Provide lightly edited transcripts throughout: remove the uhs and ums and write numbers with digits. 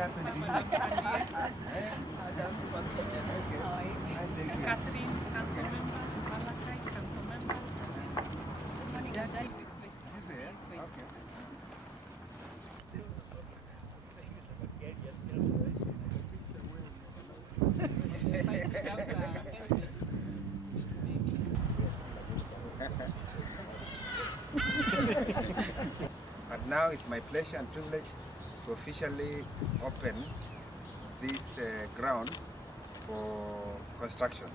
happened to you? Catherine, council member, Malachi, council member, Jackie this week. This way, yeah? Okay. But now it's my pleasure and privilege to officially open this ground for construction.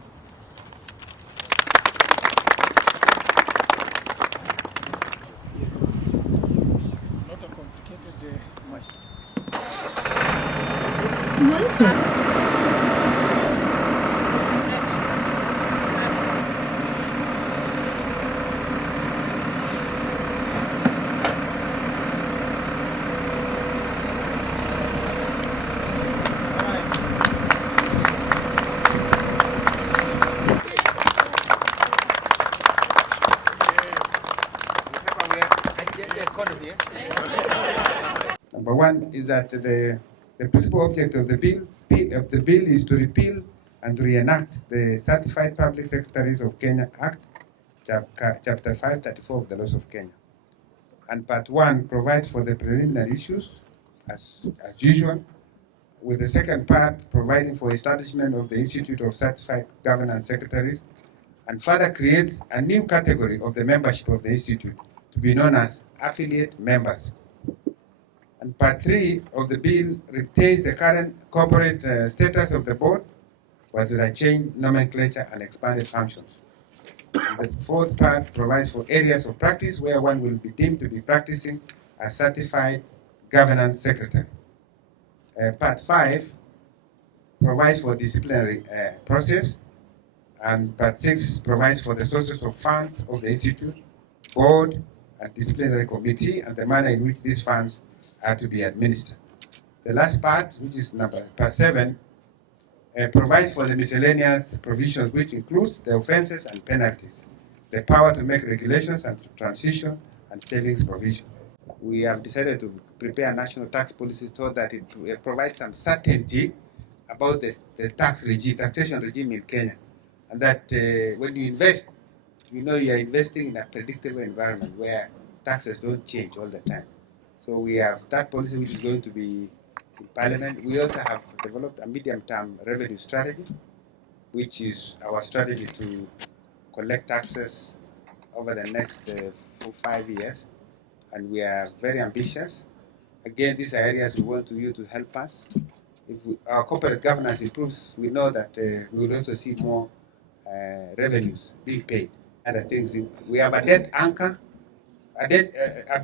Not a complicated machine. Number one is that the principal object of the bill is to repeal and reenact the Certified Public Secretaries of Kenya Act, Chapter 534 of the Laws of Kenya. And Part 1 provides for the preliminary issues, as usual, with the second part providing for establishment of the Institute of Certified Governance Secretaries, and further creates a new category of the membership of the Institute to be known as affiliate members. And Part 3 of the bill retains the current corporate status of the board, but with a changed nomenclature and expanded functions. And the fourth part provides for areas of practice where one will be deemed to be practicing as certified governance secretary. Part 5 provides for disciplinary process, and Part 6 provides for the sources of funds of the institute, board, and disciplinary committee, and the manner in which these funds are to be administered. The last part, which is Part 7, provides for the miscellaneous provisions, which includes the offenses and penalties, the power to make regulations and transition and savings provision. We have decided to prepare a national tax policy so that it provides some certainty about the taxation regime in Kenya, and that when you invest, you know you are investing in a predictable environment where taxes don't change all the time. So we have that policy which is going to be in Parliament. We also have developed a medium-term revenue strategy, which is our strategy to collect taxes over the next 5 years, and we are very ambitious. Again, these are areas we want you to help us. If our corporate governance improves, we know that we will also see more revenues being paid. Other things, we have a debt anchor, a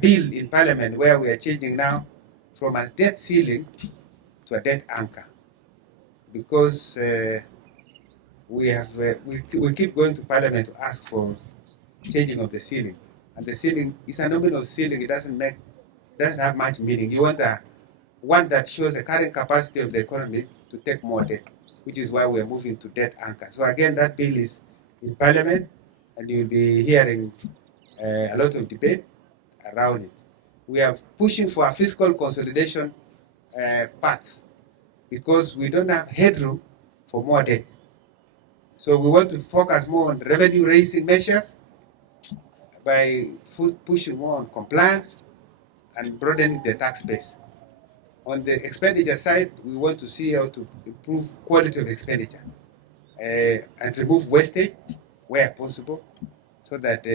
bill in Parliament where we are changing now from a debt ceiling to a debt anchor, because we keep going to Parliament to ask for changing of the ceiling, and the ceiling is a nominal ceiling. It doesn't have much meaning. You want one that shows the current capacity of the economy to take more debt, which is why we are moving to debt anchor. So again, that bill is in Parliament, and you'll be hearing a lot of debate around it. We are pushing for a fiscal consolidation path, because we don't have headroom for more debt. So we want to focus more on revenue-raising measures by pushing more on compliance and broadening the tax base. On the expenditure side, we want to see how to improve quality of expenditure and remove wastage where possible, so that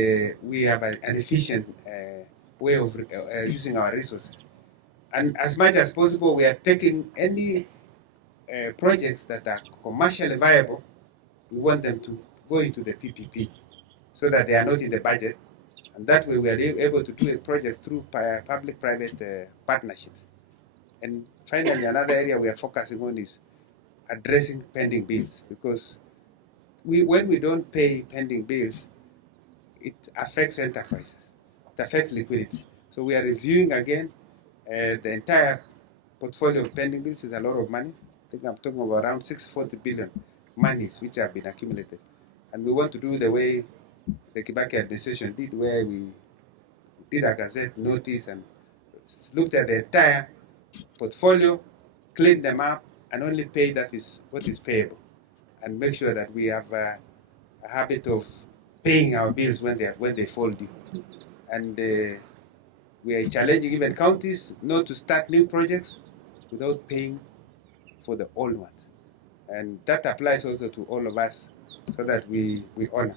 we have an efficient way of using our resources. And as much as possible, we are taking any projects that are commercially viable, we want them to go into the PPP so that they are not in the budget. And that way we are able to do a project through public-private partnerships. And finally, another area we are focusing on is addressing pending bills, because when we don't pay pending bills, it affects enterprises, it affects liquidity. So we are reviewing again the entire portfolio of pending bills. Is a lot of money. I think I'm talking about around 640 billion monies which have been accumulated. And we want to do the way the Kibaki administration did, where we did a gazette notice and looked at the entire portfolio clean them up, and only pay that is what is payable, and make sure that we have a habit of paying our bills when they fall due. And we are challenging even counties not to start new projects without paying for the old ones. And that applies also to all of us, so that we honor.